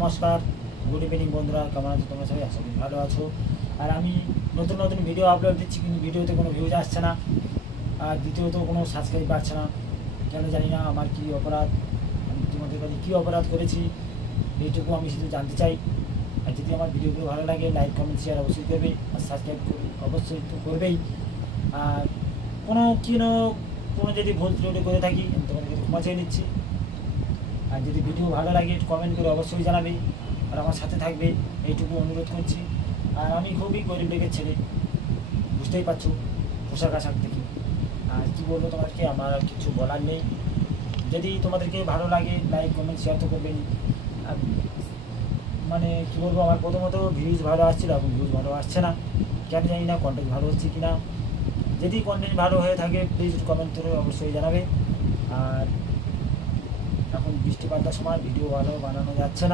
নমস্কার, good evening বন্ধুরা, কেমন আছো তোমরা সবাই? আশা করি ভালো আছো। আর আমি নতুন নতুন ভিডিও আপলোড দিচ্ছি, কিন্তু ভিডিওতে কোনো ভিউজ আসছে না, আর দ্বিতীয়ত কোনো সাবস্ক্রাইব পাচ্ছে না। কেন জানি না, আমার কী অপরাধ, আমি তোমাদের কাছে কী অপরাধ করেছি এইটুকু আমি শুধু জানতে চাই। আর যদি আমার ভিডিওগুলো ভালো লাগে, লাইক কমেন্ট শেয়ার অবশ্যই করবে, আর সাবস্ক্রাইব অবশ্যই তো করবেই। আর কোনো যদি ভুল ত্রুটি করে থাকি আমি তোমাদেরকে ক্ষমা চেয়ে নিচ্ছি। আর যদি ভিডিও ভালো লাগে কমেন্ট করে অবশ্যই জানাবে, আর আমার সাথে থাকবে, এইটুকু অনুরোধ করছি। আর আমি খুবই গরিব লোকের ছেলে, বুঝতেই পারছো, পোশাক আশাক দেখি। আর কী বলবো তোমাদেরকে, আমার আর কিছু বলার নেই। যদি তোমাদেরকে ভালো লাগে লাইক কমেন্ট শেয়ার তো করবেন। আর মানে কী বলবো, আমার প্রথমত ভিউজ ভালো আসছিলো, এখন ভিউজ ভালো আসছে না, কেন জানি না, কন্টেন্ট ভালো হচ্ছে কি না। যদি কন্টেন্ট ভালো হয়ে থাকে প্লিজ কমেন্ট করে অবশ্যই জানাবে। আর এখন বৃষ্টিপাতটার সময় ভিডিও ভালো বানানো যাচ্ছে না।